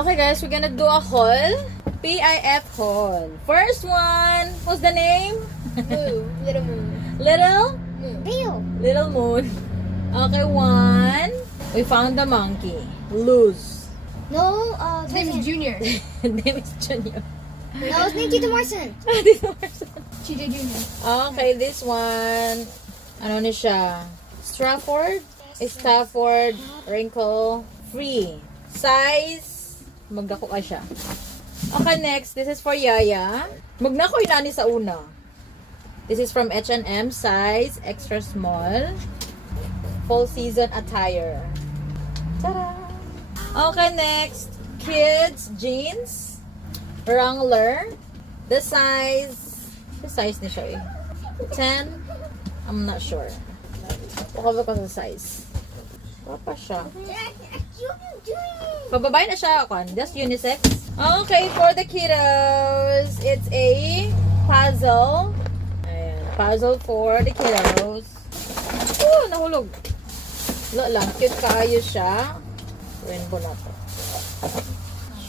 Okay guys, we're gonna do a haul. PIF haul. First one, what's the name? Moo. Little moon. Little? Moon. Bill. Little Moon. Okay, one. We found the monkey. Luz. No, his name is Junior. Name is Junior. No, his name Tito Morrison. TJ Junior. Okay, this one. Ano na siya? Stafford? Stafford wrinkle free. Size. Magdako ka siya. Okay, next. This is for Yaya. Magnako yun ani sa una. This is from H&M. Size extra small. Full season attire. Tada! Okay, next. Kids jeans. Wrangler. The size ni siya eh. 10. I'm not sure. Baka ko sa size. Papa siya. Pababay na siya. Just unisex. Okay, for the kiddos, it's a puzzle. Ayan, puzzle for the kiddos. Oh, nahulog. Wala lang. Cute kaayo siya. Rainbow na to.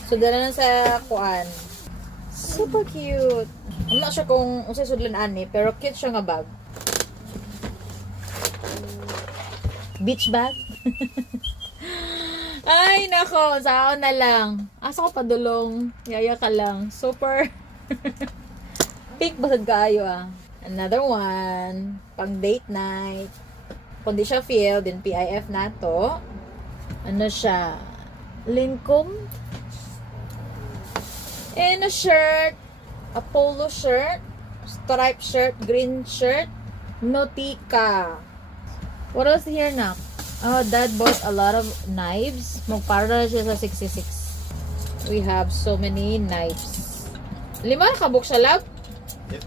So, dala na sa kuan. Super cute. I'm not sure kung usay sudlan ani, pero cute siya nga bag. Beach bag. Ay, nako. Saan na lang. Asa ko padulong. Yaya ka lang. Super. Pink basad kaayo ah. Another one. Pang date night. Kung di siya feel, then PIF na to. Ano siya? Lincoln. And a shirt. A polo shirt. Striped shirt. Green shirt. Nautica. What else here na? Oh, Dad bought a lot of knives. Magpara siya sa 66. We have so many knives. 5 kabuk siya, lab? Yep.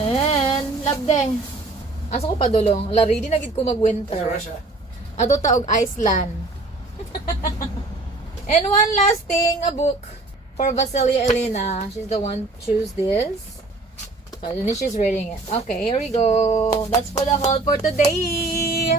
And, lab de. Asa ko padulong? Ala, ready na gid ko mag-winter. Russia. Ato taog Iceland. And one last thing, a book for Vasilia Elena. She's the one choose this. So, then she's reading it. Okay, here we go. That's for the haul for today.